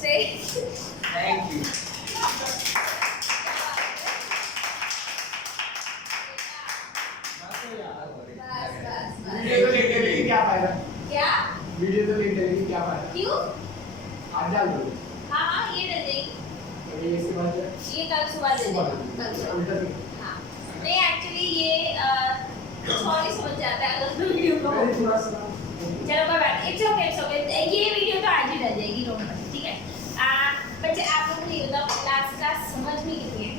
stage. Thank you. Video तो लेके लेके क्या फायदा? क्या? वीडियो तो लेके लेके क्या फायदा? क्यों? आज डाल दो। हाँ ये डल जाएगी। ये इसके बाद ये कल सुबह दे देना। कल सुबह। उल्टा भी। हाँ। नहीं एक्चुअली ये सॉरी समझ जाता है अगर वीडियो को। मैंने थोड़ा सा चलो कोई बात इट्स ओके ये वीडियो तो आज ही डल जाएगी डोंट वरी ठीक है। बच्चे आप लोगों को ये बताओ लास्ट क्लास समझ में कितनी है?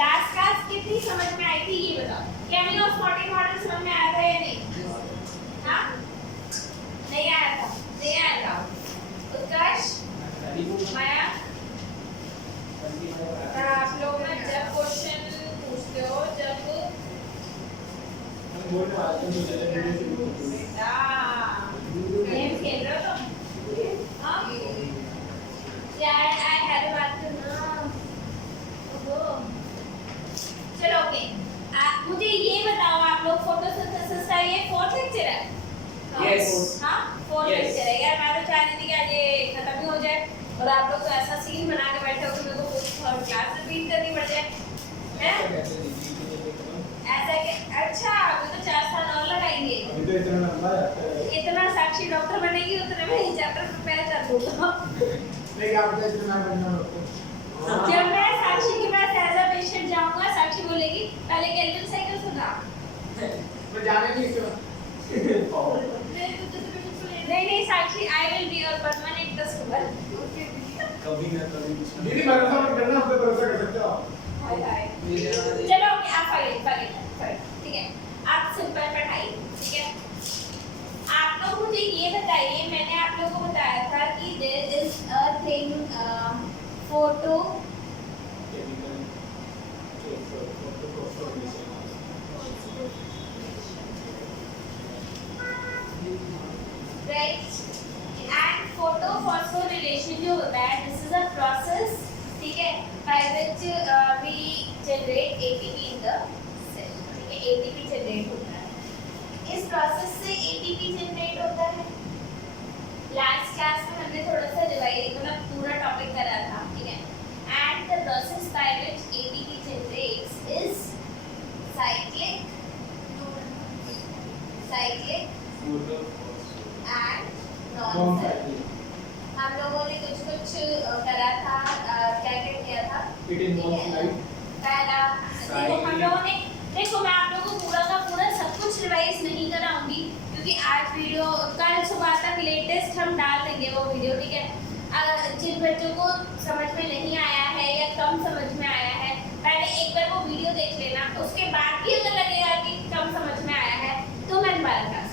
लास्ट क्लास कितनी समझ में आई थी ये बताओ। केमियो स्पॉटिंग मॉडल समझ में आया था या नहीं? हाँ? नहीं आया था। नहीं आया था। उत्कर्ष? माया? आप लोग ना जब क्वेश्चन पूछते हो जब बोलने वाला हूं तो वीडियो शुरू करो। गेम खेल रहे हो तुम? हाँ? यार आई हैव बात करना। ओहो। चलो ओके। मुझे ये बताओ आप लोग फोटोसिंथेसिस का ये फोर्थ लेक्चर है? Yes. हाँ फोर्थ Yes. लेक्चर है यार मैं तो चाह रही थी कि आज ये खत्म ही हो जाए और आप लोग तो ऐसा सीन बना के बैठे हो कि मेरे को थर्ड क्लास रिपीट करनी पड़ जाए हैं? ऐसा कि अच्छा वो तो 4 साल और लगाएंगे। अभी तो इतना लंबा है। इतना साक्षी डॉक्टर बनेगी उतने में ही चैप्टर प्रिपेयर कर दूंगा। नहीं आप तो इतना बनना मत। जब मैं साक्षी के पास एज अ पेशेंट जाऊंगा साक्षी बोलेगी पहले केल्विन साइकिल सुना। मैं जाने नहीं इसको। नहीं Sakshi I will be your permanent customer. कभी ना कभी दीदी भरोसा मत करना, हम पे भरोसा कर सकते हो। हाय हाय चलो ओके आप फॉरगेट ठीक है। आप सिंपल पढ़ाई ठीक है। आप लोग मुझे ये बताइए मैंने आप लोगों को बताया था कि there is a thing photo right and photophosphorylation जो होता है दिस इज अ प्रोसेस ठीक है by which we generate ATP in the cell ठीक है। एटीपी जनरेट होता है इस प्रोसेस से एटीपी जनरेट होता है। लास्ट क्लास में हमने थोड़ा सा रिवाइज मतलब पूरा टॉपिक करा था ठीक है। And the process by which ATP generates is cyclic and non cyclic. हम लोगों ने कुछ करा था क्या किया था It involves light. पहला देखो हम लोगों ने देखो मैं आप लोगों को पूरा का पूरा सब कुछ रिवाइज नहीं कराऊंगी क्योंकि आज वीडियो कल सुबह तक लेटेस्ट हम डाल देंगे वो वीडियो ठीक है। जिन बच्चों को समझ में नहीं आया है या कम समझ में आया है पहले एक बार वो वीडियो देख लेना उसके बाद भी अगर लगेगा कि कम समझ में आया है तो मैं दोबारा क्लास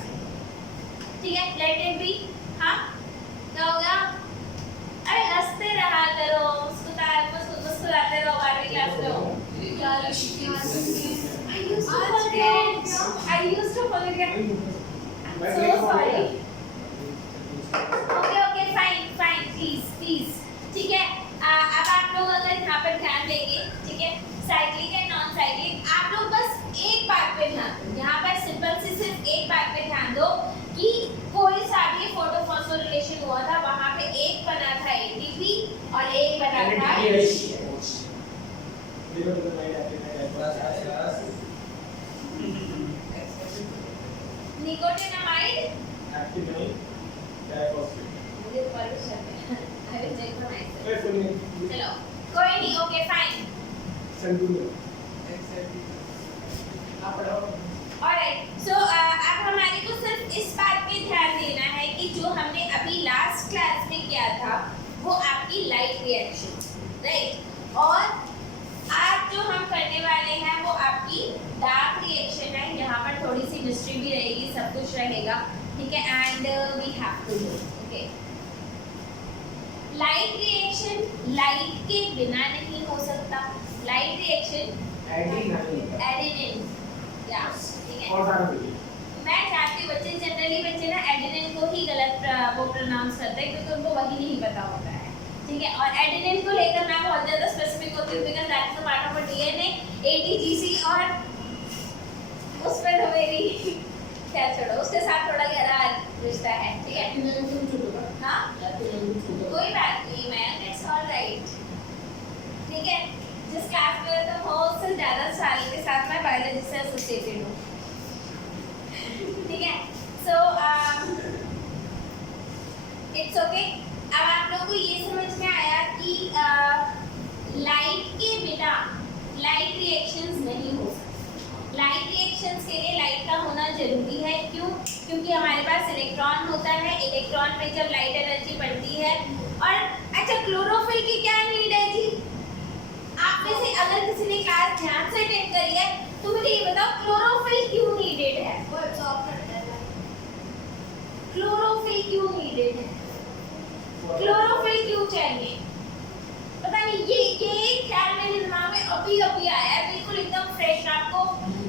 ठीक है। Let it be. हाँ क्या होगा? अरे हंसते रहा करो मुस्कुराते रहो 12वीं क्लास में हो। I used to forget. I'm so sorry. Okay, fine, please. ठीक है। अब आप लोग अगर यहाँ पर ध्यान देंगे ठीक है साइक्लिक एंड नॉन साइक्लिक आप लोग बस एक बात पे ध्यान दो यहाँ पर सिंपल सी सिर्फ एक बात पे ध्यान दो कि कोई सा भी फोटो फॉस्फोरिलेशन हुआ था वहाँ पे एक बना था एटीपी और एक बना था निकोटिनामाइड। मुझे परेशान है अरे देखो ना चलो कोई नहीं ओके फाइन ऑलराइट सो अब हमारे को सिर्फ इस बात पे ध्यान देना है कि जो हमने अभी लास्ट क्लास में किया था वो आपकी लाइट रिएक्शन राइट और आज जो हम करने वाले हैं वो आपकी डार्क रिएक्शन है। यहाँ पर थोड़ी सी मिस्ट्री भी रहेगी सब कुछ रहेगा ठीक है and we have to do okay. Light reaction light के बिना नहीं हो सकता। लाइट रिएक्शन एडेनिन या ठीक है। मैं चाहती हूँ बच्चे जनरली बच्चे ना एडेनिन को ही गलत वो प्रोनाउंस करते हैं क्योंकि उनको वही नहीं पता होता है ठीक है। और एडेनिन को लेकर मैं बहुत ज़्यादा स्पेसिफिक होती हूँ because that is the part of DNA ATGC और उस पर तो मेरी क्या छोड़ो उसके साथ थोड़ा गहरा रिश्ता है ठीक है। हाँ कोई जरूरी है। क्यों? क्योंकि हमारे पास इलेक्ट्रॉन होता है, इलेक्ट्रॉन में जब लाइट एनर्जी बढ़ती है। और अच्छा, क्लोरोफिल की क्या नीड है जी? आप में से अगर किसी ने क्लास ध्यान से अटेंड करी है तो मुझे ये बताओ, क्लोरोफिल क्यों नीडेड है? वो एब्जॉर्ब करता है। क्लोरोफिल क्यों नीडेड है? क्लोरोफिल क्यों चाहिए? पता नहीं, ये ख्याल मेरे दिमाग में अभी अभी आया है, बिल्कुल एकदम फ्रेश। आपको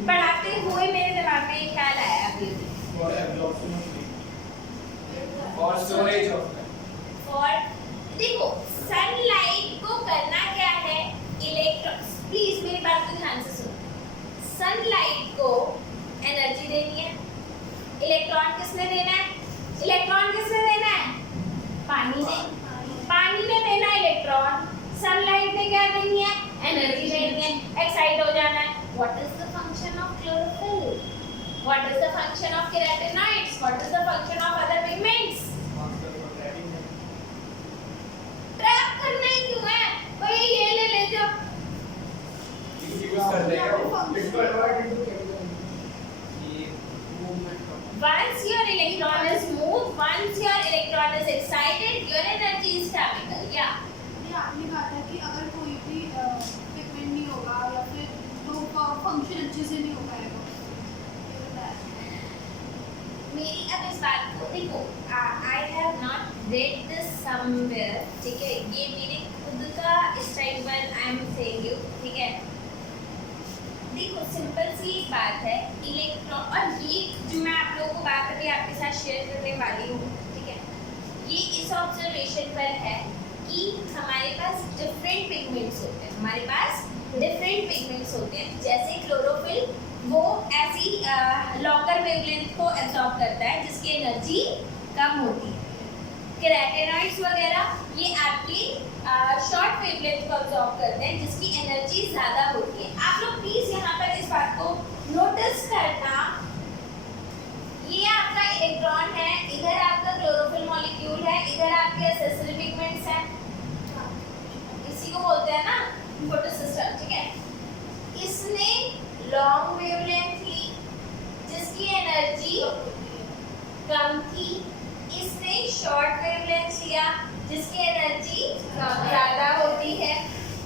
पढ़ाते हुए मेरे दिमाग में ये ख्याल आया अभी अभी। For storage of और देखो, सनलाइट को करना क्या है? इलेक्ट्रॉन, प्लीज मेरी बात को ध्यान से सुनो। सनलाइट को एनर्जी देनी है, इलेक्ट्रॉन किसने देना है? इलेक्ट्रॉन किसने देना है? पानी ने। पानी ने देना है इलेक्ट्रॉन, सनलाइट ने क्या देनी है? एनर्जी देनी है, एक्साइट हो जाना है। What is the function of chlorophyll? What is the function of carotenoids? What is the function of other pigments? Trap करना ही क्यों है? भाई ये ले लेते हो। यूज कर देगा वो। It convert into chemical. ये Once your electron is moved, once your electron is excited, your energy is chemical. Yeah. ये आपने कहा था कि अगर कोई भी पिगमेंट नहीं होगा या फिर तो फंक्शन अच्छे से नहीं हो पाएगा, ये बताया। मेरी अब इस बात को देखो, I have not read this somewhere, ठीक है? ये मेरे खुद का स्टाइल पर I am saying you, ठीक है? देखो, सिंपल सी एक बात है, इलेक्ट्रॉन, और ये जो मैं आप लोगों को बात अभी आपके साथ शेयर करने वाली हूँ, ठीक है? ये इस ऑब्जर्वेशन पर है कि हमारे पास डिफरेंट पिगमेंट्स होते हैं, हमारे पास डिफरेंट पिगमेंट्स होते हैं। जैसे क्लोरोफिल, वो ऐसी लॉन्गर वेवलेंथ को एब्जॉर्ब करता है जिसकी एनर्जी कम होती है। केराटिनॉइड्स वगैरह ये आपकी शॉर्ट वेवलेंथ को एब्जॉर्ब करते हैं जिसकी एनर्जी ज़्यादा होती है। आप लोग प्लीज़ यहाँ पर इस बात को नोटिस करना, ये आपका इलेक्ट्रॉन है, इधर आपका क्लोरोफिल मॉलिक्यूल है, इधर आपके एक्सेसरी पिगमेंट्स हैं, इसी को बोलते हैं ना फोटोसिस्टम, ठीक है? इसने लॉन्ग वेवलेंथ ली जिसकी एनर्जी कम थी, इसने शॉर्ट वेवलेंथ लिया जिसकी एनर्जी ज़्यादा होती है,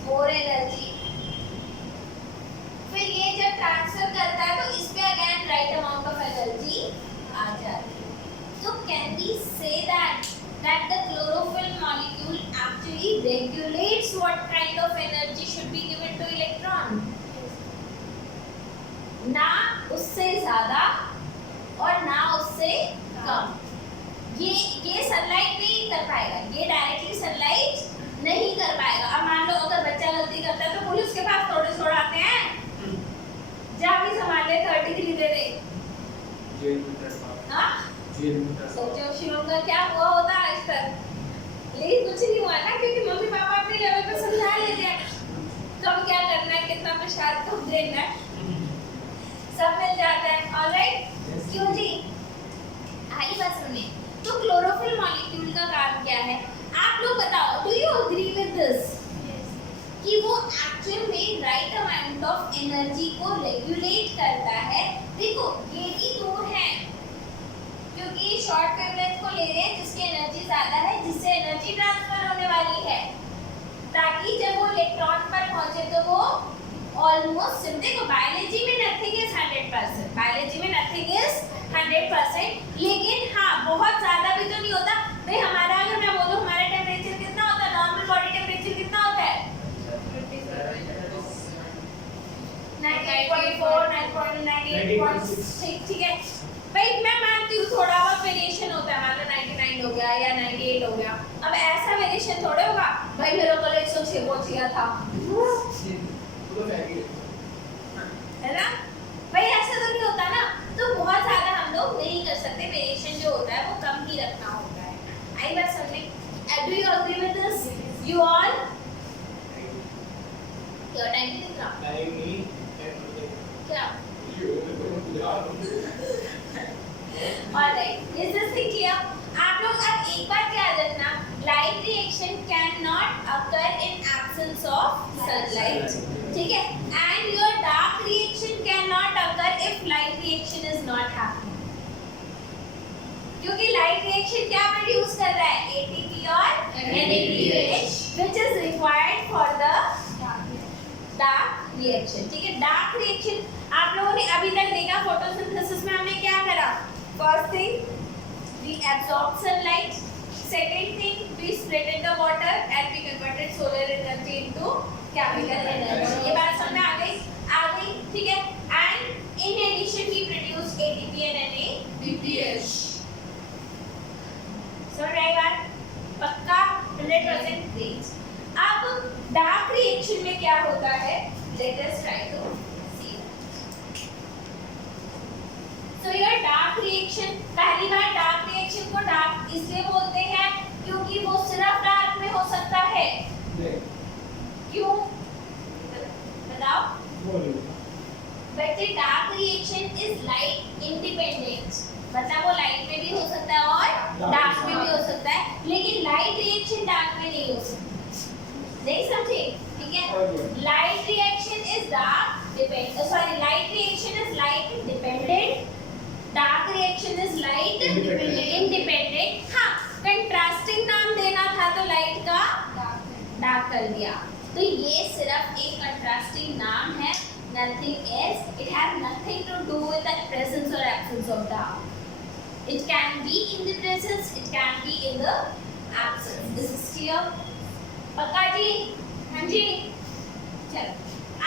मोर एनर्जी। फिर ये जब ट्रांसफर करता है तो इस पे again right amount of energy आ जाती है। तो can we say that the chlorophyll molecule actually regulates what kind of energy should be given to electron? ना उससे ज़्यादा और ना उससे कम। ये सनलाइट नहीं कर पाएगा, ये डायरेक्टली सनलाइट नहीं कर पाएगा। अब मान लो अगर बच्चा गलती करता है तो पुलिस के पास थोड़े छोड़ाते हैं, जा भी संभाल ले, 30 डिग्री दे दे। जेल में ट्रांसफर। हाँ, जेल में ट्रांसफर। सोचो शिवम का क्या हुआ होता आज तक, लेकिन कुछ नहीं हुआ ना, क्योंकि मम्मी पापा अपने लेवल पे समझा लेते हैं कब क्या करना है, कितना प्रसाद कब देना है, सब मिल जाता है। ऑलराइट, क्यों जी? आइए बात सुनिए। तो क्लोरोफिल मॉलिक्यूल का काम क्या है? आप लोग बताओ, do you agree with this कि वो एक्चुअल में राइट अमाउंट ऑफ एनर्जी को रेगुलेट करता है? देखो, ये भी दूर है क्योंकि शॉर्ट वेवलेंथ को ले रहे हैं जिसकी एनर्जी ज्यादा है, जिससे एनर्जी ट्रांसफर होने वाली है, ताकि जब वो इलेक्ट्रॉन पर पहुंचे तो वो ऑलमोस्ट, देखो बायोलॉजी में नथिंग इज 100%, बायोलॉजी में नथिंग इज 100%, लेकिन हाँ बहुत ज्यादा भी तो नहीं होता। भाई हमारा, अगर मैं बोलूँ हमारा टेम्परेचर कितना होता है, नॉर्मल बॉडी टेम्परेचर कितना होता है? 98.4, 98.6, ठीक है भाई, मैं मानती हूँ थोड़ा बहुत वेरिएशन होता है, मान लो 99 हो गया या 98 हो गया। अब ऐसा वेरिएशन थोड़े होगा भाई मेरा कल 106 पहुंच गया था, है ना भाई, ऐसा तो नहीं होता ना। तो बहुत ज्यादा हम लोग नहीं कर सकते, वेरिएशन जो होता है वो कम ही रखना होता है। आई बात समझ में? Do you agree with this? You all? Your time कितना? क्या? Alright, is this thing clear? आप लोग अब एक बात याद रखना, light reaction can not occur in absence of sunlight, ठीक है? And your dark reaction can not occur if light reaction is not happening. Reaction क्या प्रोड्यूस कर रहा है? एटीपी और NADH which is required for the dark reaction. ठीक है, dark reaction आप लोगों ने अभी तक देखा फोटोसिंथेसिस में हमने क्या करा? First thing we absorb sunlight, second thing we splitted the water and we converted solar energy into chemical energy। ये बात समझ में आ गई ठीक है। and in addition we produce ATP and NADPH। समझ में आई बात? पक्का 100% ग्रेट। अब डार्क रिएक्शन में क्या होता है? let us try to see। so your dark reaction, पहली बार डार्क रिएक्शन को डार्क इसलिए बोलते हैं क्योंकि वो सिर्फ डार्क में हो सकता है। क्यों बताओ? But the dark reaction is light independent, मतलब वो लाइट में भी हो सकता है और डार्क में भी हो सकता है, लेकिन लाइट रिएक्शन डार्क में नहीं हो सकती। नहीं समझे? ठीक है, light reaction is dark light reaction is light dependent, dark reaction is light independent. हाँ, कंट्रास्टिंग नाम देना था तो लाइट का डार्क कर दिया, तो ये सिर्फ एक कंट्रास्टिंग नाम है, nothing else। it has nothing to do with the presence or absence of dark। it can be in the presence, it can be in the absence। this is clear? पक्का जी? हाँ जी, चलो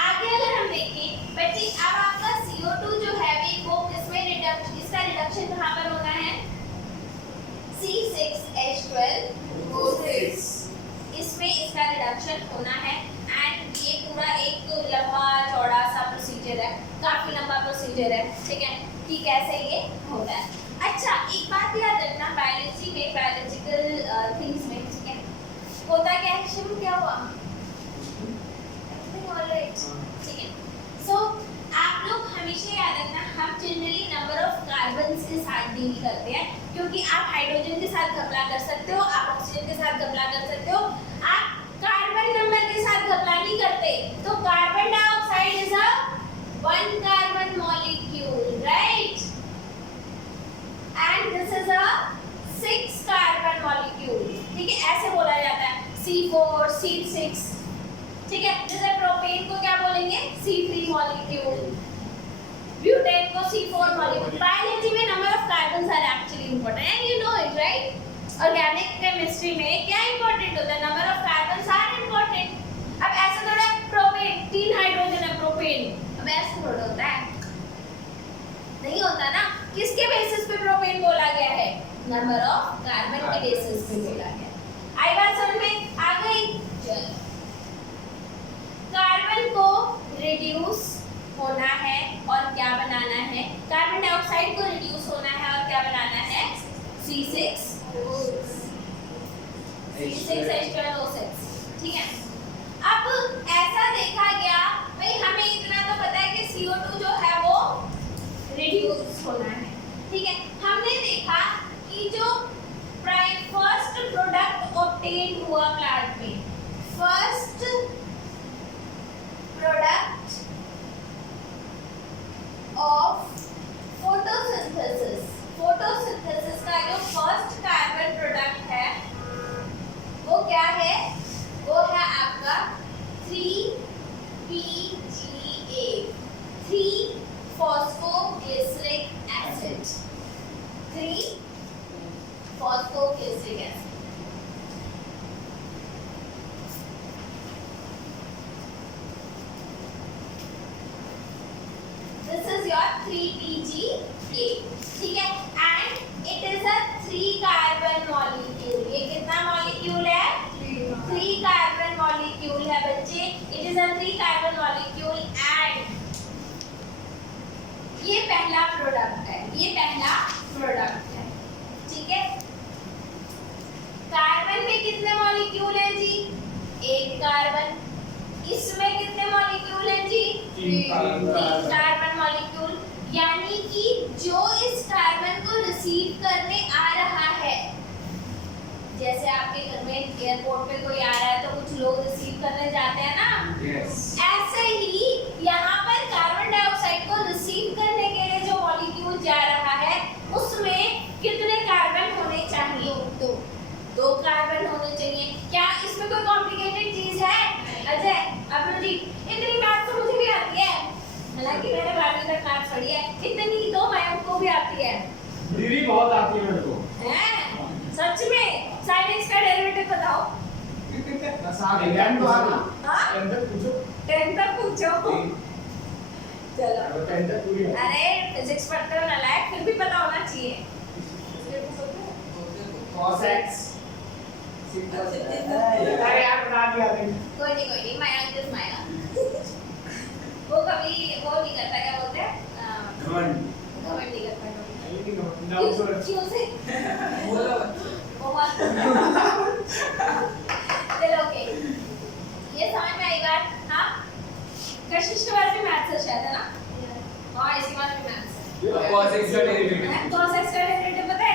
आगे अगर हम देखें बच्चे, अब आपका CO2 जो है वो किसमें रिडक्शन, इसका रिडक्शन कहाँ पर होना है? C6H12O6 इसमें इसका रिडक्शन होना है। एंड ये पूरा एक लंबा चौड़ा सा प्रोसीजर है, काफी लंबा प्रोसीजर है। ठीक है कि कैसे ये होता है। अच्छा, एक बात याद रखना, बायोलॉजी में बायोलॉजिकल थिंग्स में ठीक है होता क्या है? शुरू क्या हुआ? ठीक है, सो आप लोग हमेशा याद रखना, हम जनरली नंबर ऑफ कार्बन के साथ डील करते हैं, क्योंकि आप हाइड्रोजन के साथ घपला कर सकते हो, आप ऑक्सीजन के साथ घपला कर सकते हो, आप कार्बन नंबर के साथ घपला नहीं करते। तो carbon dioxide is a one carbon molecule, right? And this is a 6 carbon molecule. ठीक है, ऐसे बोला जाता है C4 C6। ठीक है, जैसे प्रोपेन को क्या बोलेंगे? C3 मॉलिक्यूल, ब्यूटेन को C4 मॉलिक्यूल। बायोलॉजी में number of carbons are actually important and you know it, right? Organic chemistry में क्या इंपॉर्टेंट होता है? Number of carbons are important. अब ऐसा थोड़ा प्रोपेन 3 हाइड्रोजन है प्रोपेन, अब ऐसा थोड़ा होता है, नहीं होता ना। किसके बेसिस पे प्रोपेन बोला गया है? नंबर ऑफ कार्बन के बेसिस पे बोला गया। आई बात समझ में आ गई? चलो, कार्बन को रिड्यूस होना है और क्या बनाना है? कार्बन डाइऑक्साइड को रिड्यूस होना है और क्या बनाना है? C6H12O6। ठीक है, अब ऐसा देखा गया भाई, हमें इतना तो पता है कि CO2 जो है वो रिड्यूस होना है। ठीक है, हमने देखा कि जो फर्स्ट प्रोडक्ट ऑब्टेन हुआ प्लांट में, first product of photosynthesis, photosynthesis का जो फर्स्ट कार्बन प्रोडक्ट है वो क्या है? वो है आपका 3PGA, 3 phosphoglyceric acid, 3 phosphoglyceric acid. This is your 3PGA, ठीक है, and it is a 3 carbon molecule. ये कितना मॉलिक्यूल है? 3 कार्बन मॉलिक्यूल है बच्चे। It is a 3 carbon molecule and ये पहला प्रोडक्ट है, ये पहला प्रोडक्ट है। ठीक है, कार्बन में कितने मॉलिक्यूल है जी? 1 कार्बन। इसमें कितने मॉलिक्यूल है जी? 3 कार्बन मॉलिक्यूल। यानी कि जो इस कार्बन को रिसीव करने आ रहा है, जैसे आपके घर में एयरपोर्ट पे कोई आ रहा है तो कुछ लोग रिसीव करने जाते हैं ना, Yes। ऐसे ही यहाँ पर कार्बन डाइऑक्साइड को रिसीव करने के लिए जो मॉलिक्यूल जा रहा है उसमें कितने कार्बन होने चाहिए? 2 कार्बन होने चाहिए। क्या इसमें कोई कॉम्प्लिकेटेड चीज है? अजय, अब्रू जी, इतनी मैथ तो मुझे भी आती है, हालांकि मैंने 12वीं तक मैथ पढ़ी है, इतनी तो मैं को भी आती है। दीदी बहुत आती है मेरे को। हैं? सच में? sin x का डेरिवेटिव बताओ। बस आ गई टेन तो आ गई। हाँ? 10 तक पूछो। 10 तक पूछो। चलो। अरे 10 तक पूरी है। अरे फिजिक्स पढ़ते हो नालायक, फिर भी पता होना चाहिए। cos x अरे यार बता दिया आपने। कोई नहीं, मयंक इज मयंक। वो कभी वो नहीं करता, क्या बोलते हैं? घमंड। घमंड नहीं करता कभी। डाउट हो क्यों से? बोला बहुत। चलो ओके, ये समझ में आई बात? हाँ, कशिश के बाद भी मैथ्स है शायद, है ना? हाँ, इसके बाद भी मैथ्स है। cos x का डेरिवेटिव। cos x का डेरिवेटिव पता है?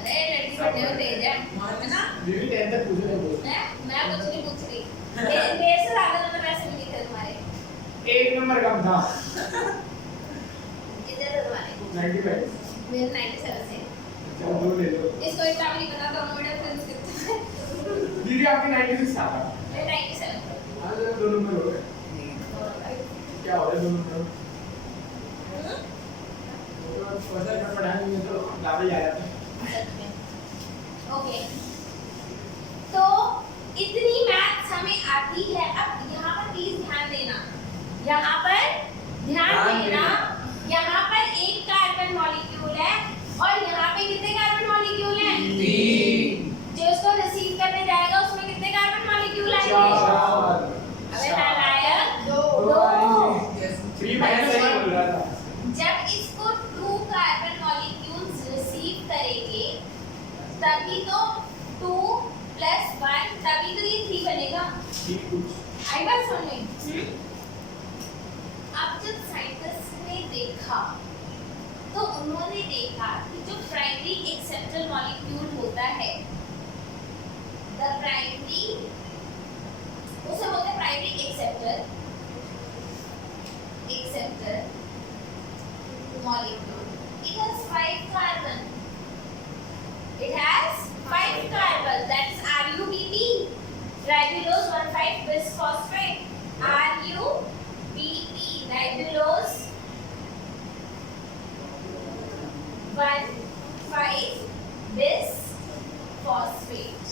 अरे लड़की बड़े हो तेज है ना? दीदी 10 तक पूछो नहीं मैं कुछ नहीं पूछ रही। मेरे से ज्यादा नंबर वैसे भी नहीं थे तुम्हारे। एक नंबर कम था। कितने थे तुम्हारे? 95। मेरे 97 से। चलो 2 ले लो। इसको इतना भी नहीं पता दोनों में डिफरेंस कितना है। दीदी आपके 96 था। मेरे 97 थे। आज 2 नंबर हो गए। क्या हो रहा है 2 नंबर? फर्स्ट टाइम पढ़ाने में तो ज्यादा ही आ जाता है। ओके, तो इतनी मैथ्स हमें आती है। अब यहाँ पर प्लीज ध्यान देना, यहाँ पर ध्यान देना, यहाँ पर एक कार्बन मॉलिक्यूल है और यहाँ पे कितने कार्बन मॉलिक्यूल हैं? 3। जो इसको रिसीव करने जाएगा उसमें कितने कार्बन मॉलिक्यूल आएंगे? 4। अबे नालायक, 2 3 मैंने सही बोल रहा था। जब इसको 2 कार्बन मॉलिक्यूल्स रिसीव करेंगे तभी तो 2 + 1 तभी तो ये 3 बनेगा। ठीक कुछ आई बात समझ में? अब जब साइंटिस्ट ने देखा तो उन्होंने देखा कि जो प्राइमरी एक्सेप्टर मॉलिक्यूल होता है, द प्राइमरी, उसे बोलते हैं primary acceptor molecule. It has 5 carbon. It has 5 carbon. That is RuBP. Ribulose 1,5 bisphosphate. RuBP. Ribulose 1,5 bisphosphate.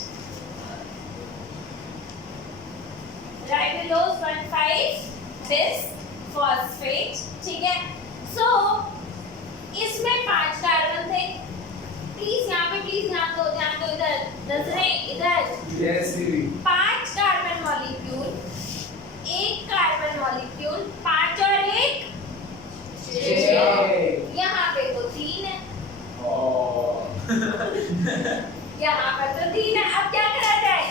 Ribulose 1,5 bisphosphate. ठीक है? So इसमें 5 कार्बन थे। प्लीज यहाँ पे प्लीज ध्यान दो इधर नजरे इधर। यस दीदी। 5 कार्बन मॉलिक्यूल, 1 कार्बन मॉलिक्यूल, 5 और 1 6। यहाँ पे तो 3 है। यहाँ पर तो 3 है। अब क्या करा जाए?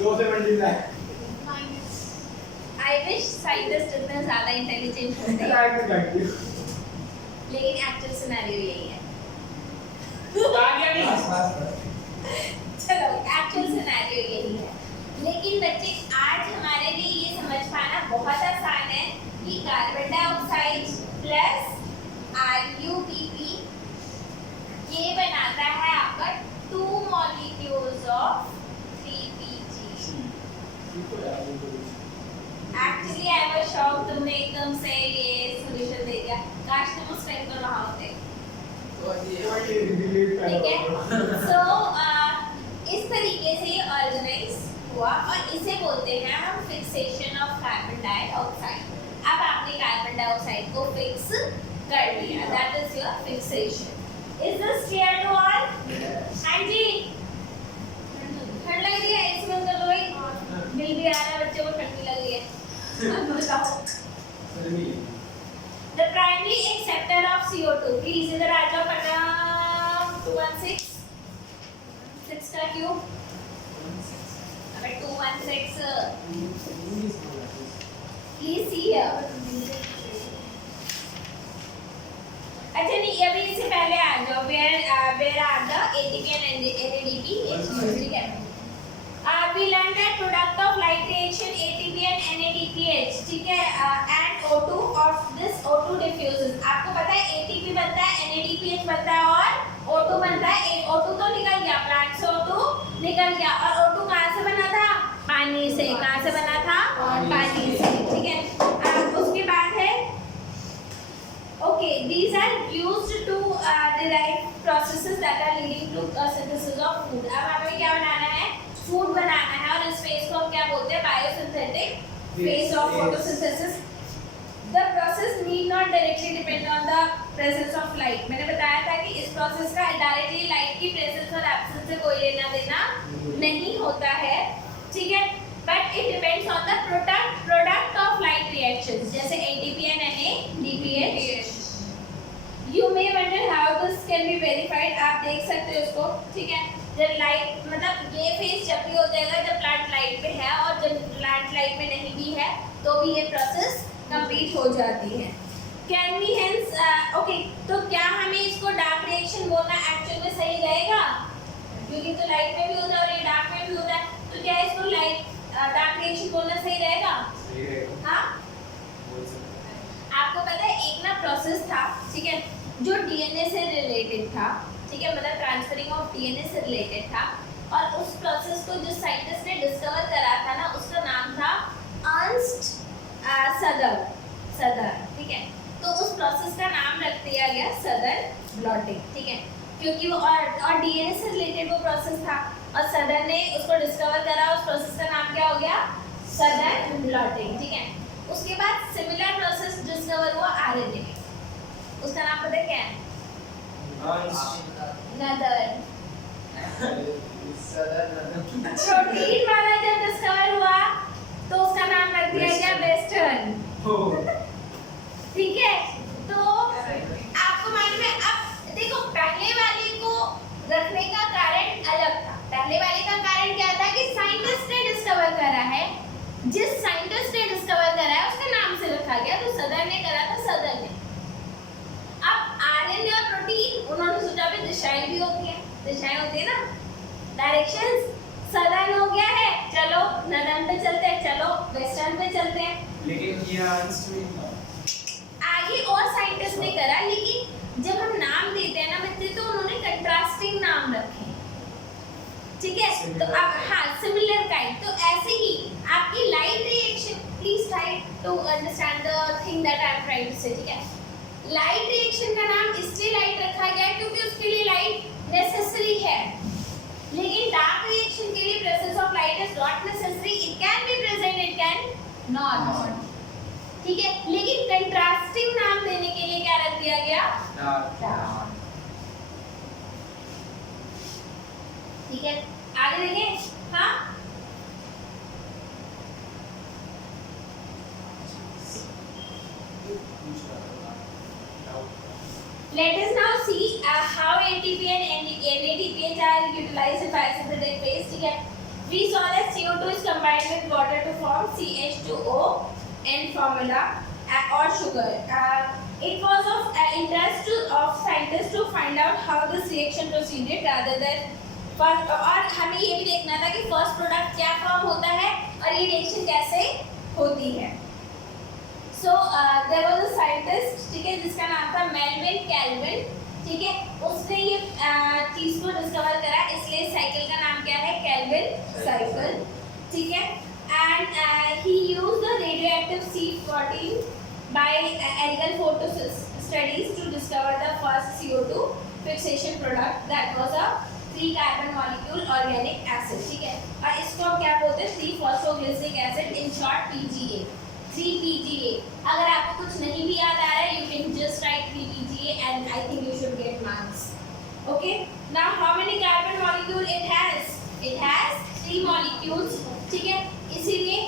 2 से मल्टीप्लाई। आई विश साइंटिस्ट इतने ज्यादा इंटेलिजेंट होते, थैंक यू। लेकिन एक्चुअल सिनेरियो यही है। चलो एक्चुअल सिनेरियो यही है। लेकिन बच्चे आज हमारे लिए ये समझ पाना बहुत आसान है कि कार्बन डाइऑक्साइड प्लस RuBP ये बनाता है आपका 2 molecules of 3PG। Actually I was shocked, तुमने एकदम से ये सॉल्यूशन दे दिया। काश तुम उस टाइम पर वहां होते। ठीक है? सो इस तरीके से ऑर्गेनाइज हुआ और इसे बोलते हैं हम फिक्सेशन ऑफ कार्बन डाइऑक्साइड। अब आपने कार्बन डाइऑक्साइड को फिक्स कर लिया, that is your fixation. Is this clear to all? हां जी, ठंड लग रही है? इसमें तो रोई बिल भी आ रहा है, बच्चे को ठंडी लग रही है। बताओ। The primary acceptor of CO2, please इधर आ जाओ पढ़ना। 216 6 का क्यूब, अबे 216 प्लीज सी है। अच्छा नहीं, अभी इससे पहले आ जाओ। where are the ATP and NADP? ठीक है। We learned that product of light reaction ATP and NADPH, ठीक है, and O2 of this O2 diffuses। आपको पता है ATP बनता है NADPH CH बनता है और O2 बनता है। O2 तो निकल गया, प्लांट से O2 निकल गया, और O2 कहाँ से बना था? पानी से। कहाँ से बना था? पानी से, ठीक है। उसके बाद है okay, these are used to derive processes that are leading to synthesis of food। अब हमें क्या बनाना है? फूड बनाना है, और इस फेज को हम क्या बोलते हैं? Biosynthetic phase of photosynthesis। The process need not directly depend on the presence of light। मैंने बताया था कि इस प्रोसेस का डायरेक्टली लाइट की प्रेजेंस और एब्सेंस से कोई लेना देना नहीं होता है, ठीक है। But it depends on the product of light reactions, जैसे ATP and NADPH। You may wonder how this can be verified। आप देख सकते हो इसको, ठीक है। जब लाइट मतलब ये फेज जब भी हो जाएगा जब प्लांट लाइट पे है, और जब प्लांट लाइट में नहीं भी है तो भी ये प्रोसेस कंप्लीट हो जाती है। कैन बी हेंस ओके, तो क्या हमें इसको डार्क रिएक्शन बोलना एक्चुअल में सही रहेगा? क्योंकि तो लाइट में भी होता है और ये डार्क में भी होता है, तो क्या इसको डार्क रिएक्शन बोलना सही रहेगा? सही रहेगा। हाँ, बोल सकते हैं। आपको पता है एक ना प्रोसेस था, ठीक है, जो डीएनए से रिलेटेड था, ठीक है, मतलब ट्रांसफरिंग ऑफ डीएनए से रिलेटेड था, और उस प्रोसेस को जिस साइंटिस्ट ने डिस्कवर करा था ना, उसका नाम था अर्नस्ट सदर, ठीक है। तो उस प्रोसेस का नाम रख दिया गया सदर ब्लॉटिंग, ठीक है, क्योंकि वो और डीएनए से रिलेटेड वो प्रोसेस था, और सदर ने उसको डिस्कवर करा, उस प्रोसेस का नाम क्या हो गया? सदर ब्लॉटिंग, ठीक है। उसके बाद सिमिलर प्रोसेस डिस्कवर हुआ आरएनए में, उसका नाम पता है क्या है? नदर। प्रोटीन वाला जब डिस्कवर हुआ तो उसका नाम रख दिया गया वेस्टर्न, ठीक है। तो आपको मालूम है, अब देखो पहले वाले को रखने का कारण अलग था। पहले वाले का कारण क्या था कि साइंटिस्ट ने डिस्कवर करा है, जिस साइंटिस्ट ने डिस्कवर करा है उसके नाम से रखा गया, तो सदर ने करा था सदर ने। अब आरएनए और प्रोटीन उन्होंने सोचा भी दिशाएं भी होती है, दिशाएं होती है ना, डायरेक्शंस। सदर्न हो गया है, चलो नदर्न पे चलते हैं, चलो वेस्टर्न पे चलते हैं। लेकिन ये अर्नस्ट में आगे और साइंटिस्ट ने करा, लेकिन जब हम नाम देते हैं ना बच्चे, तो उन्होंने कंट्रास्टिंग नाम रखे, ठीक है। तो अब हाँ, सिमिलर काइंड। तो ऐसे ही आपकी light reaction, please try to understand the thing that I am trying to say, ठीक है। लाइट रिएक्शन का नाम इसलिए लाइट रखा गया है क्योंकि उसके लिए लाइट नेसेसरी है, लेकिन डार्क रिएक्शन के लिए presence of light is not necessary. It can be present, it can not, ठीक है। लेकिन कंट्रास्टिंग नाम देने के लिए क्या रख दिया गया? डार्क, ठीक है। आगे देखें, हाँ, let us now see how ATP and NADPH are utilized in biosynthetic phase, ठीक है। We saw that CO2 is combined with water to form CH2O and formula or sugar। It was of interest of scientists to find out how this reaction proceeded rather than first, और हमें ये भी देखना था कि first product क्या form होता है और ये रिएक्शन कैसे होती है। So there was a scientist, ठीक है, जिसका नाम था मेलविन कैल्विन, ठीक है। उसने ये चीज को डिस्कवर करा, इसलिए साइकिल का नाम क्या है? कैल्विन साइकिल, ठीक है। And he used the radioactive C14 by algal photo studies to discover the first CO2 fixation product that was a 3 carbon molecule organic acid, ठीक है। और इसको हम क्या बोलते हैं? 3 phosphoglyceric acid, in short PGA, 3PGA। अगर आपको कुछ नहीं भी याद आ रहा है, you can just write 3PGA and I think you should get marks। Okay, now how many carbon molecule it has? It has 3 molecules, ठीक है। इसीलिए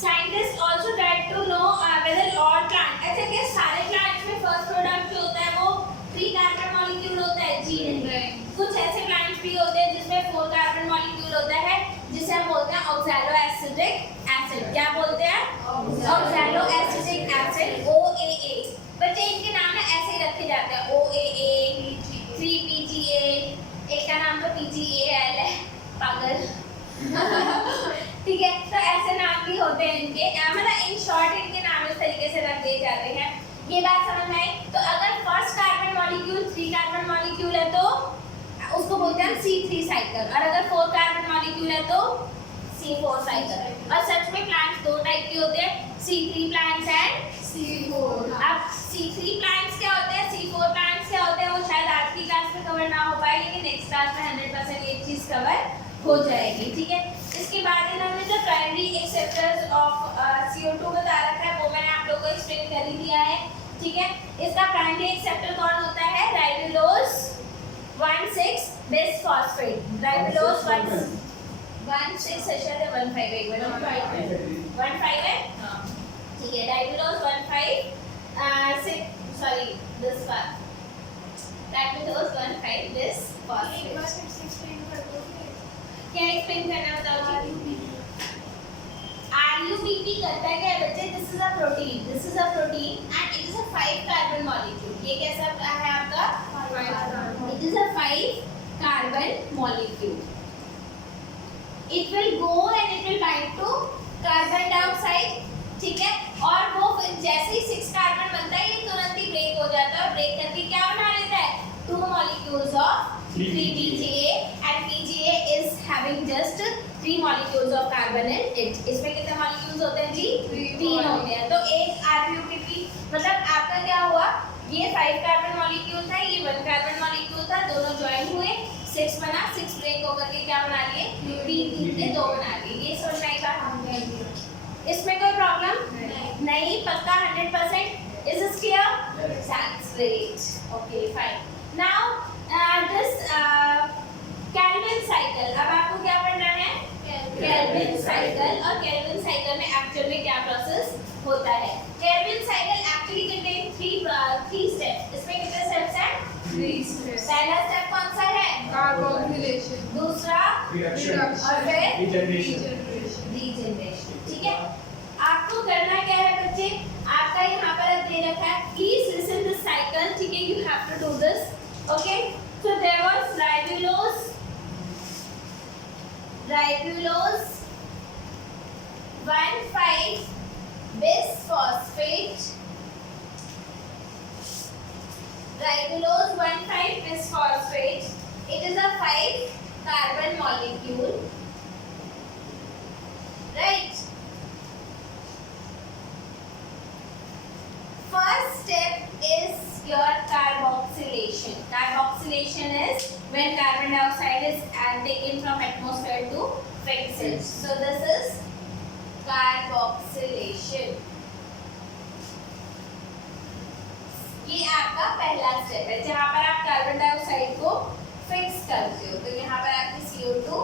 scientists also tried to know whether all plant, अच्छा क्या सारे plants में first product जो होता है वो 3 carbon molecule होता है? जी नहीं, कुछ ऐसे plants भी होते हैं जिसमें 4 carbon molecule होता है, जिसे हम बोलते हैं oxaloacetic acid। क्या बोलते हैं? oxaloacetic acid, OAA। बच्चे इनके नाम ना ऐसे ही रखे जाते हैं, OAA, 3PGA, एक का नाम तो PGAL है, पागल। ठीक है, तो ऐसे नाम भी होते हैं इनके, मतलब इन शॉर्ट इनके नाम इस तरीके से रख दिए जाते हैं। ये बात समझ में आई? तो अगर फर्स्ट कार्बन मॉलिक्यूल उसको बोलते हैं C3 साइकिल, और अगर 4 कार्बन मॉलिक्यूल है तो C4 साइकिल। और सच में प्लांट्स दो टाइप के होते हैं, C3 प्लांट्स एंड C4। अब C3 प्लांट्स क्या होते हैं, C4 प्लांट्स क्या होते हैं, वो शायद आज की क्लास में कवर ना हो पाए, लेकिन नेक्स्ट क्लास में 100% ये चीज कवर हो जाएगी, ठीक है। इसके बाद इन्होंने जो प्राइमरी एक्सेप्टर्स ऑफ CO2 बता रखा है वो मैंने आप लोगों को एक्सप्लेन कर ही दिया है, ठीक है। इसका प्राइमरी एक्सेप्टर कौन होता है, राइबोलोज 1,6 बिसफॉस्फेट, राइबोलोज 1,6 सेशन है 1,5 एक बार 1,5 है, ठीक है। राइबोलोज 1,5 सॉरी दिस पार्ट राइबोलोज 1,5 बिसफॉस्फेट। एक बार फिर से एक्सप्लेन कर दोगे? क्या एक्सप्लेन करना बताओ जी। RUBP करता है क्या बच्चे, this is a protein and it is a 5 carbon molecule. ये कैसा है आपका, it is a 5 carbon molecule. It will go and it will bind to carbon dioxide, ठीक है। और वो जैसे ही 6 कार्बन बनता है ये तुरंत ही ब्रेक हो जाता है, और ब्रेक करके क्या बना लेता है, 2 molecules of 3 PGA, and PGA is having just 3 molecules of carbon in it। इसमें कितने मॉलिक्यूल्स होते हैं जी, 3 होते हैं। तो एक RUBP मतलब आपका क्या हुआ, ये 5 कार्बन मॉलिक्यूल था, ये 1 कार्बन मॉलिक्यूल था, दोनों ज्वाइन हुए 6 बना, 6 ब्रेक होकर के क्या बना लिए, 3 के 2 बना लिए। ये समझ में आई बात, इसमें कोई प्रॉब्लम नहीं, पक्का 100%। Is this clear? That's great, okay fine. Now this Calvin cycle, अब आपको क्या पढ़ना है, केल्विन साइकिल। और केल्विन साइकिल में एक्चुअल में क्या प्रोसेस होता है, Calvin cycle actually contain 3 steps. इसमें कितने स्टेप्स हैं, 3 steps। पहला स्टेप कौन सा है, कार्बोक्सिलेशन, दूसरा रिडक्शन, और फिर रीजनरेशन। रीजनरेशन, ठीक है। आपको करना क्या है बच्चे, आपका यहाँ पर अब दे रखा है, प्लीज लिसन दिस साइकिल, ठीक है, you have to do this, okay. So there was ribulose 1,5 bisphosphate, ribulose 1,5 bisphosphate, it is a 5 carbon molecule, right? First step is your carboxylation. Carboxylation is when carbon dioxide is taken from atmosphere to fix it. So this is carboxylation. ये आपका पहला step है जहां पर आप carbon dioxide को fix करते हो। तो यहाँ पर आपकी CO2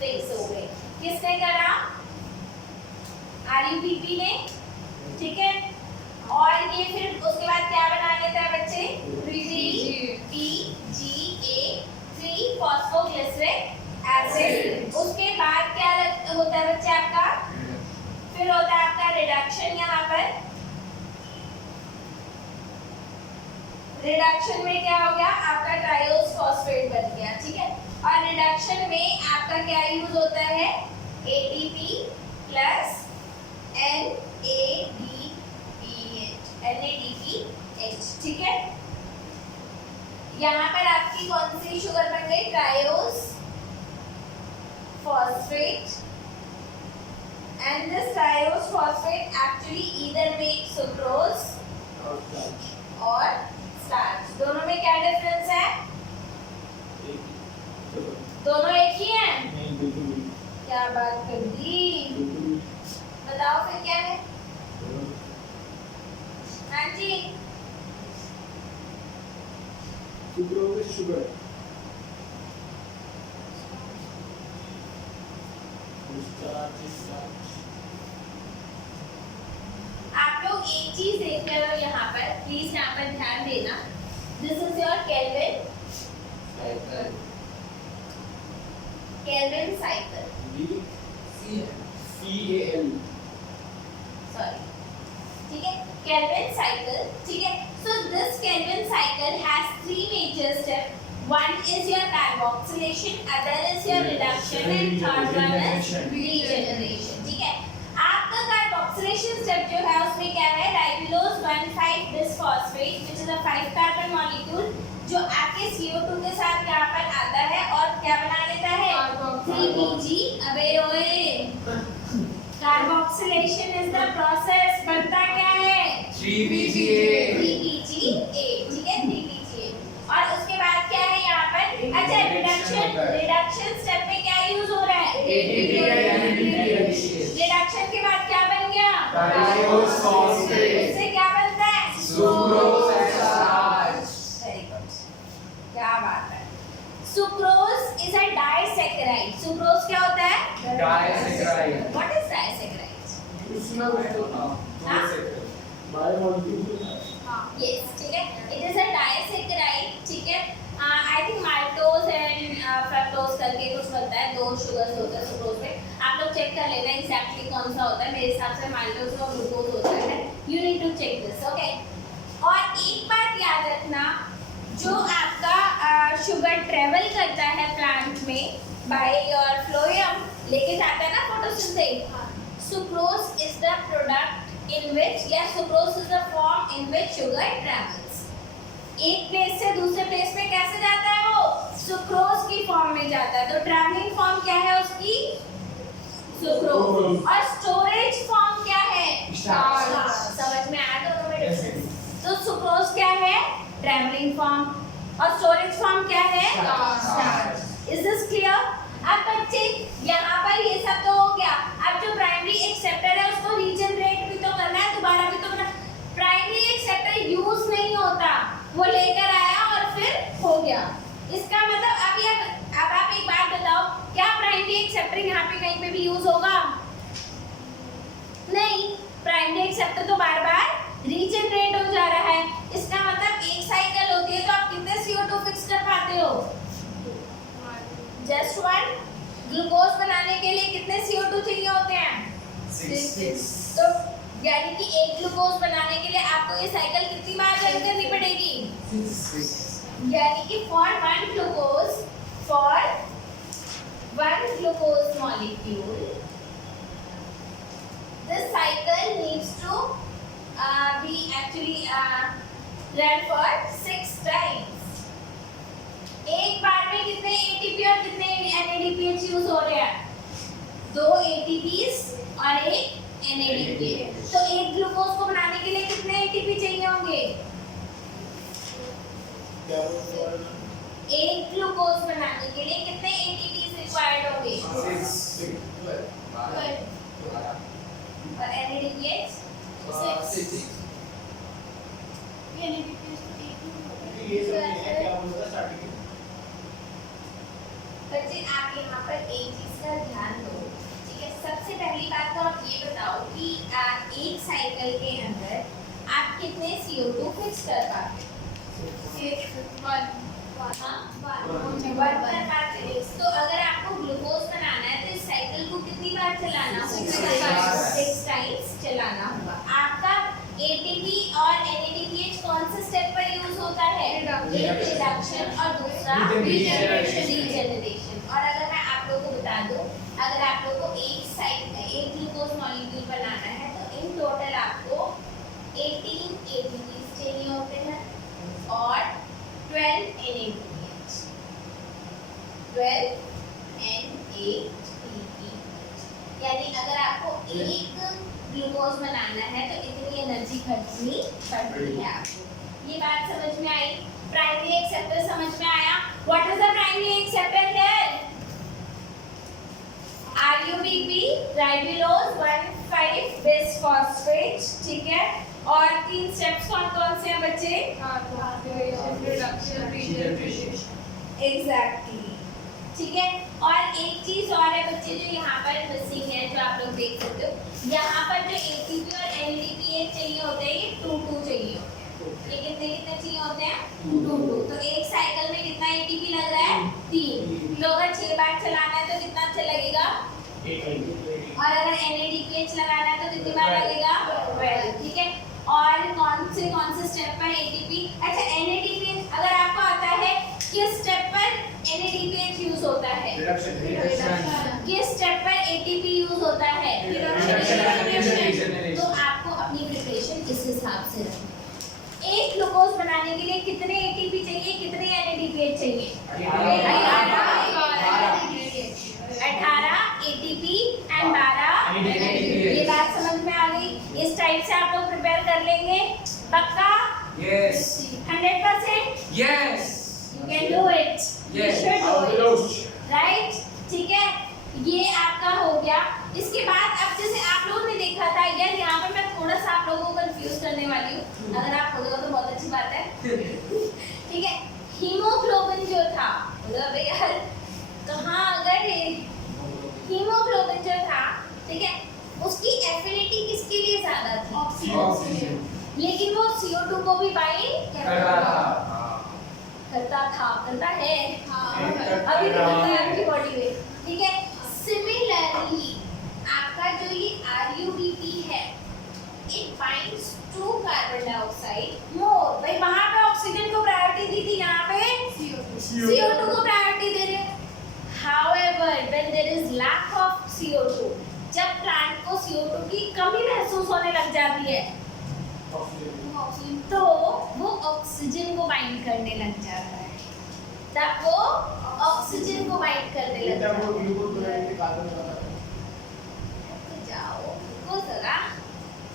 फिक्स हो गई। किसने करा, RUBP ने, ठीक है। और ये फिर उसके बाद क्या बना लेता है बच्चे, 3PGA 3 फॉस्फोग्लिसरिक एसिड। उसके बाद क्या होता है बच्चे आपका, फिर होता है आपका रिडक्शन। यहाँ पर रिडक्शन में क्या हो गया, आपका ट्रायोस फॉस्फेट बन गया, ठीक है। और रिडक्शन में आपका क्या यूज होता है, ATP प्लस NADPH, ठीक है। यहाँ पर आपकी कौन सी शुगर बन गई, triose phosphate, and this triose phosphate actually either makes sucrose or starch। दोनों में क्या डिफरेंस है, दोनों एक ही हैं, क्या बात कर दी, बताओ फिर क्या है, हाँ जी, शुगर आप लोग एक चीज देख रहे हो यहाँ पर, प्लीज यहाँ पर ध्यान देना। This is your Calvin cycle, sorry, ठीक है, केल्विन साइकिल, ठीक है। So this Calvin cycle has 3 major step. One is your carboxylation, other is your reduction, and third one is regeneration, ठीक है। आपका carboxylation step जो है उसमें क्या है, ribulose 1,5 bisphosphate which is a 5 carbon molecule जो आपके CO2 के साथ यहाँ पर आता है और क्या बना लेता है 3Pg। अबे ओए, कार्बोक्सिलेशन इज द प्रोसेस, बनता क्या है 3PGA। 3PGA, ठीक है 3PGA। और उसके बाद क्या है यहाँ पर, अच्छा रिडक्शन स्टेप में क्या यूज हो रहा है रिडक्शन के बाद क्या बन गया Glucose phosphate। इससे क्या बनता है Sucrose and starch। Very good, क्या बात है। Sucrose is a disaccharide. Sucrose क्या होता है Disaccharide। What is disaccharide? उसमें हाँ? बायोमोलिक्यूल यस, ठीक है, इट इज अ डाइसैकेराइड, ठीक है। I think maltose and fructose करके कुछ बनता है, दो शुगर्स होते हैं सुक्रोज में। आप लोग चेक कर लेना एग्जैक्टली कौन सा होता है। मेरे हिसाब से माल्टोज और ग्लूकोज होता है। You need to check this, okay. और एक बात याद रखना, जो आपका शुगर ट्रेवल करता है प्लांट में बाय योर फ्लोएम, लेके जाता है ना photosynthesis, sucrose is the product in which sucrose is the form in which sugar travels। एक प्लेस से दूसरे प्लेस में कैसे जाता है वो सुक्रोज की फॉर्म में जाता है। तो ट्रैवलिंग फॉर्म क्या है उसकी सुक्रोज, और स्टोरेज फॉर्म क्या है Starch। समझ में आया दोनों में डिफरेंस? तो सुक्रोज क्या है ट्रैवलिंग फॉर्म, और स्टोरेज फॉर्म क्या है स्टार्च। Is this clear? अब बच्चे यहाँ पर ये सब तो हो गया। अब जो प्राइमरी एक्सेप्टर है उसको रीजनरेट भी तो करना है, दोबारा भी तो करना। प्राइमरी एक्सेप्टर यूज नहीं होता, वो लेकर आया और फिर हो गया। इसका मतलब अब आप एक बात बताओ, क्या प्राइमरी एक्सेप्टर यहाँ पे कहीं पे भी यूज होगा? नहीं, प्राइमरी एक्सेप्टर तो बार बार रीजनरेट हो जा रहा है। इसका मतलब एक साइकिल होती है तो आप कितने CO2 फिक्स कर पाते हो? Just one. ग्लूकोज बनाने के लिए कितने CO2 चाहिए होते हैं? 6। तो यानी कि एक ग्लूकोज बनाने के लिए आपको ये साइकिल कितनी बार रन करनी पड़ेगी? 6। यानी कि for one glucose molecule this cycle needs to be actually run for 6 times. एक बार में कितने ATP और कितने NADPH यूज हो रहे हैं? 2 ATPs और एक NADPH। तो एक ग्लूकोज को बनाने के लिए कितने ATP चाहिए होंगे? एक ग्लूकोज बनाने के लिए कितने ATPs रिक्वायर्ड होंगे? 6। और NADPH 6। ये NADPH तो एक ही होता है। ये सब नहीं है, क्या बोलता है स्टार्टिंग में? बच्चे आप यहाँ पर एक चीज का ध्यान दो, ठीक है। सबसे पहली बात तो आप ये बताओ कि एक साइकिल के अंदर आप कितने CO2 फिक्स कर पाते हो? वन कर पाते हो। तो अगर आपको ग्लूकोज बनाना है तो इस साइकिल को कितनी बार चलाना होगा? 6 टाइम्स चलाना होगा। आपका ATP और NADPH कौन से स्टेप पर यूज होता है? एक रिडक्शन और दूसरा रीजनरेशन। और अगर मैं आप लोगों को बता दूं, अगर आप लोगों को एक ग्लूकोज मॉलिक्यूल बनाना है तो इन टोटल आपको 18 ATPs चाहिए होते हैं और 12 NADPH। 12 NADPH, यानी अगर आपको एक ग्लूकोज बनाना है तो इतनी एनर्जी खर्चनी पड़ती है आपको। ये बात समझ में आई? प्राइमरी एक्सेप्टर समझ में आया? What is the primary acceptor here? RUBP, राइबोलोज 1,5 bisphosphate, ठीक है। और 3 स्टेप्स कौन कौन से हैं बच्चे? एग्जैक्टली, ठीक है। और एक चीज और है बच्चे जो यहाँ पर मिसिंग है, जो आप लोग देख सकते हो, यहाँ पर जो ATP और NADPH चाहिए होते हैं ये 2-2 चाहिए होते हैं। ये कितने कितने चाहिए होते हैं? 2-2। तो एक साइकिल में कितना ATP लग रहा है? 3। तो अगर 6 बार चलाना है तो कितना अच्छा लगेगा? और अगर NADPH लगाना है तो कितनी बार लगेगा? 12, ठीक है। और कौन से स्टेप पर ATP? अच्छा, NADPH अगर आपको आता है किस स्टेप पर NADPH यूज होता है? किस स्टेप पर ATP यूज होता है? तो आपको अपनी प्रिपरेशन इस हिसाब से रखनी है। एक ग्लूकोज बनाने के लिए कितने एटीपी चाहिए, कितने एनएडीपीएच चाहिए? 18 एटीपी एंड 12 NADPH। ये बात समझ में आ गई? इस टाइप से आप लोग प्रिपेयर कर लेंगे पक्का? Yes. 100%? Yes. You can do it. You Yes. should do it. Right? ठीक है, ये आपका हो गया। इसके बाद अब जैसे आप लोगों ने देखा था यार, यहाँ पे मैं थोड़ा सा आप लोगों को कंफ्यूज करने वाली हूँ, अगर आप हो जाओ तो बहुत अच्छी बात है। ठीक है, हीमोग्लोबिन जो था, बोलो अबे यार कहाँ गए? हीमोग्लोबिन जो था, ठीक है, उसकी एफिनिटी किसके लिए ज्यादा थी? Oxygen। लेकिन वो CO2 को भी बाइंड करता था। करता है, हाँ, अभी भी करता है आपकी बॉडी में। ठीक है, सिमिलरली आपका जो ये RUBP है, it binds to carbon dioxide more. भाई वहां पे ऑक्सीजन को प्रायोरिटी दी थी, यहाँ पे CO2 को प्रायोरिटी दे रहे। However, when there is lack of CO2, जब प्लांट को CO2 की कमी महसूस होने लग जाती है, तो वो ऑक्सीजन को बाइंड करने लग जाता है। तब वो ऑक्सीजन को बाइंड करने लग जाता है। तो जाओ वो जरा,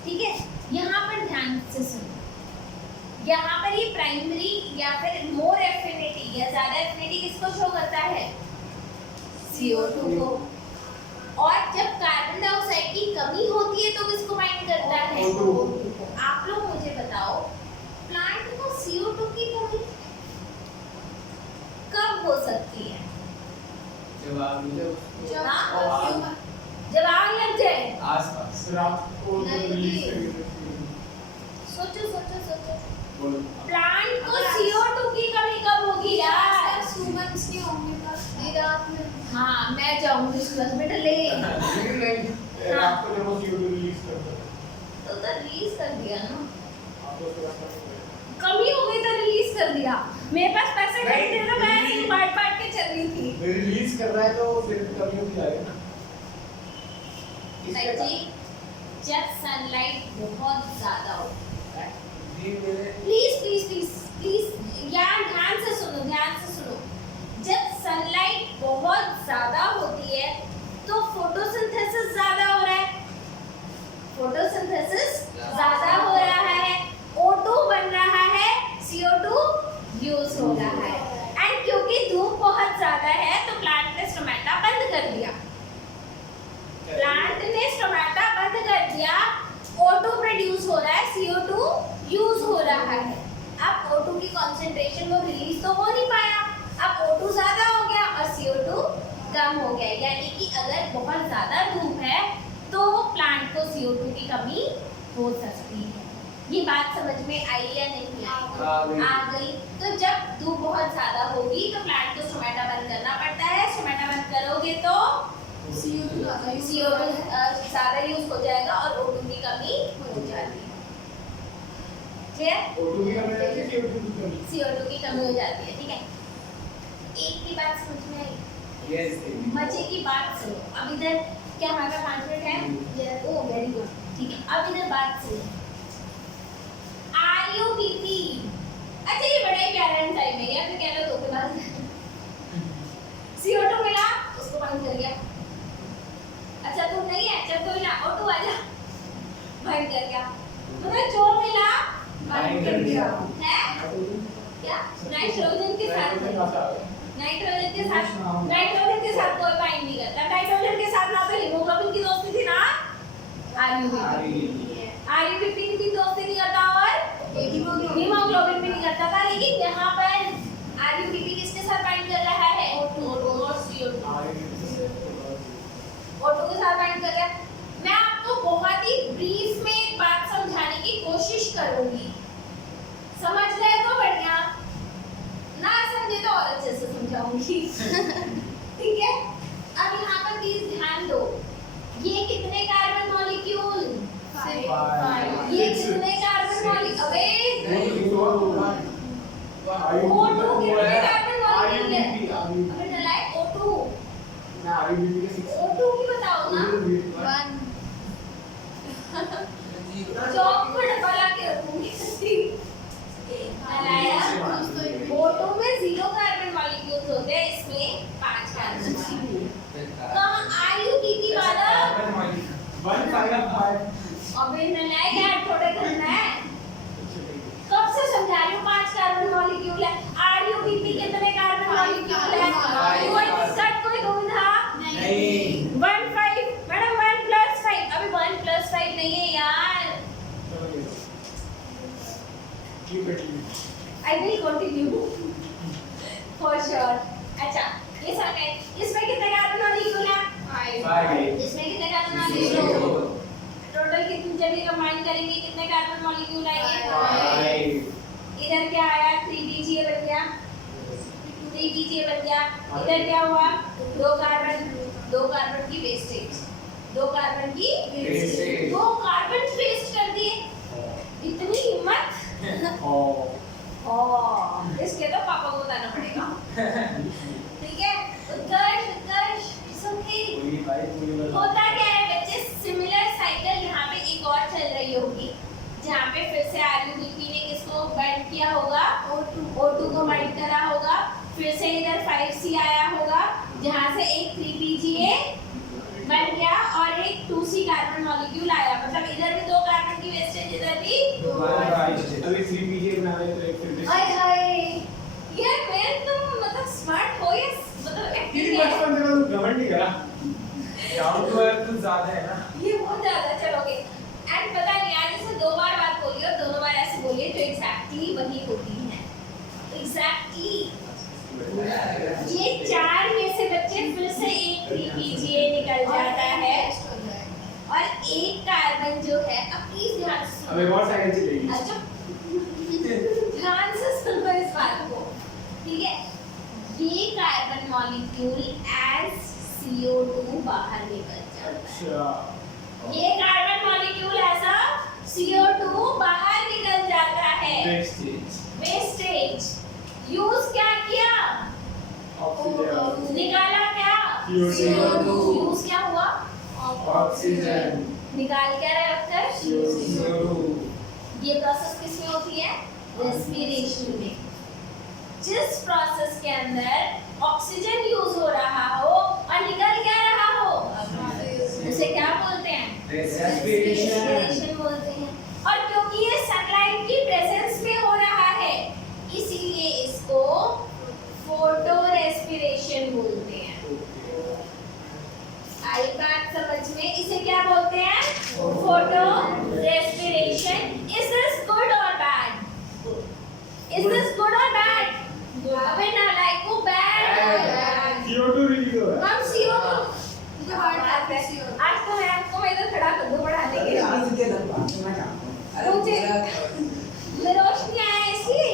ठीक है, यहाँ पर ध्यान से सुनो। यहाँ पर ये प्राइमरी या फिर मोर एफिनिटी या ज्यादा एफिनिटी किसको शो करता है? CO2 को। और जब कार्बन डाइऑक्साइड की कमी होती है तो किसको बाइंड करता है? आप लोग मुझे बताओ, प्लांट को CO2 की कमी कब हो सकती है? जब आप जब आग लग जाए। आसपास। सोचो सोचो सोचो, प्लांट को CO2 की कमी कब होगी यार? ह्यूमंस के होंगे पर रात में। हाँ, मैं जाऊंगी उस हॉस्पिटल ले। तो रिलीज कर दिया ना, कमी हो गई तो रिलीज कर दिया। मेरे पास पैसे नहीं थे ना, मैं ऐसे बांट बांट के चल रही थी। रिलीज कर रहा है तो फिर कमी होती जाएगी ना। जी, जब सनलाइट बहुत ज्यादा हो, प्लीज प्लीज प्लीज प्लीज यार ध्यान से सुनो, ध्यान से सुनो। जब सनलाइट बहुत ज्यादा होती है तो फोटोसिंथेसिस ज्यादा हो रहा है, फोटोसिंथेसिस ज्यादा हो रहा है, O2 बन रहा है, CO2 यूज हो रहा है। एंड क्योंकि धूप बहुत ज्यादा है तो प्लांट ने स्टोमेटा बंद कर दिया। प्लांट ने स्टोमेटा बंद कर दिया, O2 प्रोड्यूस हो रहा है, CO2 यूज हो रहा है। अब O2 की कंसंट्रेशन वो रिलीज तो हो नहीं पाया, अब O2 ज्यादा हो गया और CO2 कम हो गया। यानी कि अगर बहुत ज्यादा धूप है तो प्लांट को CO2 की कमी हो सकती है। ये बात समझ में आई या नहीं आई? आ गई। तो जब धूप बहुत ज्यादा होगी तो प्लांट को स्टोमेटा बंद करना पड़ता है। स्टोमेटा बंद करोगे तो CO2 ज्यादा यूज हो जाएगा और O2 की कमी हो जाती है। CO2 की कमी हो जाती है। ठीक है, एक की बात समझ में आई? मजे की बात सुनो। अब इधर क्या हमारा 5 मिनट है? ओ वेरी गुड। ठीक है, अब इधर बात सुनो। RUBP, अच्छा ये बड़ा ही प्यारा एंजाइम है यार, तो कह लो तो के बाद CO2 मिला उसको बंद कर दिया। अच्छा तुम नहीं है, जब तो मिला O2 आ जा, बंद कर दिया। मतलब जो मिला बंद कर दिया है क्या? नाइट्रोजन के साथ नाइट्रोजन के साथ कोई बाइंड नहीं करता। नाइट्रोजन के साथ ना तो हीमोग्लोबिन की दोस्ती थी ना RUBP की दोस्ती नहीं करता और हीमोग्लोबिन भी नहीं करता था। लेकिन यहाँ पर RUBP किसके साथ बाइंड कर रहा है? O2 और CO2 O2 के साथ बाइंड कर रहा है। मैं आपको बहुत ही ब्रीफ में एक बात समझाने की कोशिश करूंगी, समझ गए तो बढ़िया, ना समझे तो और अच्छे से समझाऊंगी। ठीक है, अब यहाँ पर प्लीज ध्यान दो, ये कितने कार्बन मॉलिक्यूल? ये कितने कार्बन मॉलिक्यूल? अबे O2 कितने कार्बन मॉलिक्यूल है? अबे नलायक O2 O2 की बताओ ना। 1 चौक पर डब्बा ला के रखूंगी। You continue. I will continue for sure. अच्छा ये सेकंड इसमें कितने कार्बन मॉलिक्यूल हैं? 5 इसमें कितने कार्बन मॉलिक्यूल? टोटल कितने जब ये कंबाइन करेंगे कितने कार्बन मॉलिक्यूल आएंगे? 5 इधर क्या आया 3BGA बन गया 3BGA बन गया इधर क्या हुआ दो कार्बन की वेस्टेज दो कार्बन की Wastage. दो कार्बन वेस्ट कर दिए इतनी हिम्मत इसके तो पापा को बताना पड़ेगा ठीक है उत्कर्ष सुखी पूरी भाई पूरी बता होता क्या है बच्चे सिमिलर साइकिल यहाँ पे एक और चल रही होगी जहाँ पे फिर से RUBP ने किसको बाइंड किया होगा O2 को बाइंड करा होगा फिर से इधर 5C आया होगा जहाँ से एक 3PGA बन गया और एक 2C कार्बन मॉलिक्यूल आया मतलब इधर भी दो कार्बन की वेस्टेज इधर भी अभी 3PGA बना रहे तो एक फिर हाय हाय यार मैं तुम मतलब स्मार्ट हो या मतलब ये एक्टिव है बचपन से तो घमंड नहीं करा डाउन टू अर्थ कुछ ज्यादा है ना ये बहुत ज्यादा चलोगे एंड पता नहीं यार जैसे दो बार बात बोलिए और दोनों बार ऐसे बोलिए जो एग्जैक्टली वही होती है एग्जैक्टली ये चार में से बच्चे फिर से एक 3PGA निकल जाता है और एक कार्बन जो है अब प्लीज ध्यान से हमें बहुत सेकंड चलेगी अच्छा ध्यान से सुनो इस बात को ठीक है ये कार्बन मॉलिक्यूल एज CO2 बाहर निकल जाता है अच्छा ये कार्बन मॉलिक्यूल ऐसा CO2 बाहर निकल जाता है वेस्टेज वेस्टेज यूज क्या किया ऑक्सीजन निकाला क्या CO2 यूज क्या हुआ ऑक्सीजन निकाल क्या रहे उत्तर CO2 ये प्रोसेस किसमें होती है रेस्पिरेशन में जिस प्रोसेस के अंदर ऑक्सीजन यूज हो रहा हो और निकल क्या रहा हो उसे क्या बोलते हैं रेस्पिरेशन बोलते हैं और क्योंकि ये सनलाइट की प्रेजेंस में हो रहा है इसीलिए इसको फोटो रेस्पिरेशन बोलते हैं आई बात समझ में इसे क्या बोलते हैं photo respiration is this good और बैड इज दिस गुड और बैड अबे नालायको बैड CO2 रिलीज हो रहा है हम CO2 जो हार्ट आता है आज तो मैं आपको मैं इधर खड़ा कर दूं पढ़ाने के लिए मुझे मैं रोशनी आया इसलिए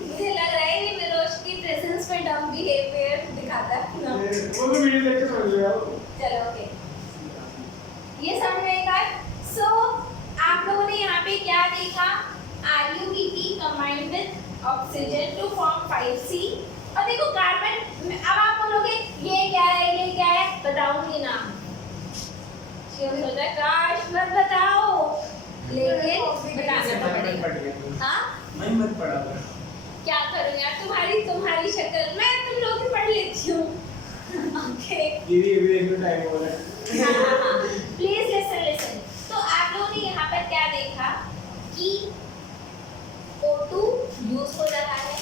मुझे लग रहा है ये मैं रोशनी प्रेजेंस में डम बिहेवियर दिखाता है ना वो तो वीडियो देख के समझ लिया चलो ओके ये समझ में आएगा सो आप लोगों ने यहाँ पे क्या देखा RUBP combined with oxygen to form 5C और देखो कार्बन अब आप बोलोगे ये क्या है बताऊंगी ना क्यों सोचा काश मत बताओ लेकिन बताना तो पड़ेगा हाँ मैं मत पढ़ा कर क्या करूँ यार तुम्हारी शक्ल मैं तुम लोग की पढ़ लेती हूँ ओके दीदी अभी देखो टाइम हो रहा है प्लीज लिसन तो आप लोगों ने यहाँ पर क्या देखा कि O2 यूज हो रहा है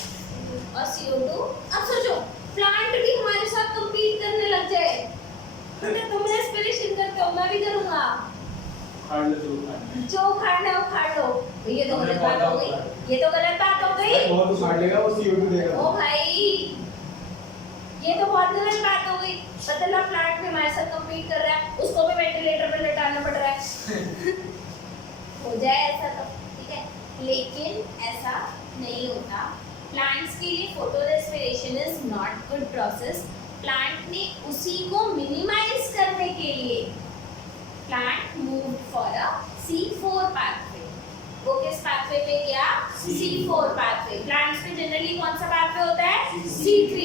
और CO2 अब सोचो प्लांट भी हमारे साथ compete करने लग जाए तो तुम रेस्पिरेशन करते हो मैं भी करूँगा खाड़ लो जो उखाड़ना है उखाड़ लो तो ये तो गलत बात हो गई बहुत उखाड़ लेगा वो CO2 देगा ओ भाई ये तो बहुत गलत बात हो गई मतलब प्लांट भी हमारे साथ compete कर रहा है उसको भी वेंटिलेटर पे लेटाना पड़ रहा है हो जाए ऐसा तो ठीक है लेकिन ऐसा नहीं होता प्लांट्स के लिए photo respiration is not good process plant ने उसी को मिनिमाइज करने के लिए plant move for a C4 pathway वो किस पाथवे पे गया C4 पाथवे प्लांट्स में जनरली कौन सा पाथवे होता है C3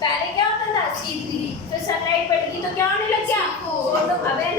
पहले क्या होता था C3 फिर सनलाइट पड़ेगी तो क्या होने लग गया फोटो अबे